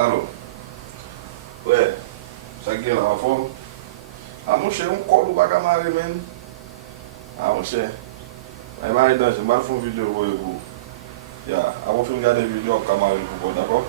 Alô? Ouais, ça qui est là en forme? Ah mon cher, on colle ou pas qu'à marrer, man? Ah mon cher, je vais dans je vais faire une vidéo pour vous. Yeah, avant de regarder une vidéo, on va marrer pour vous, d'accord?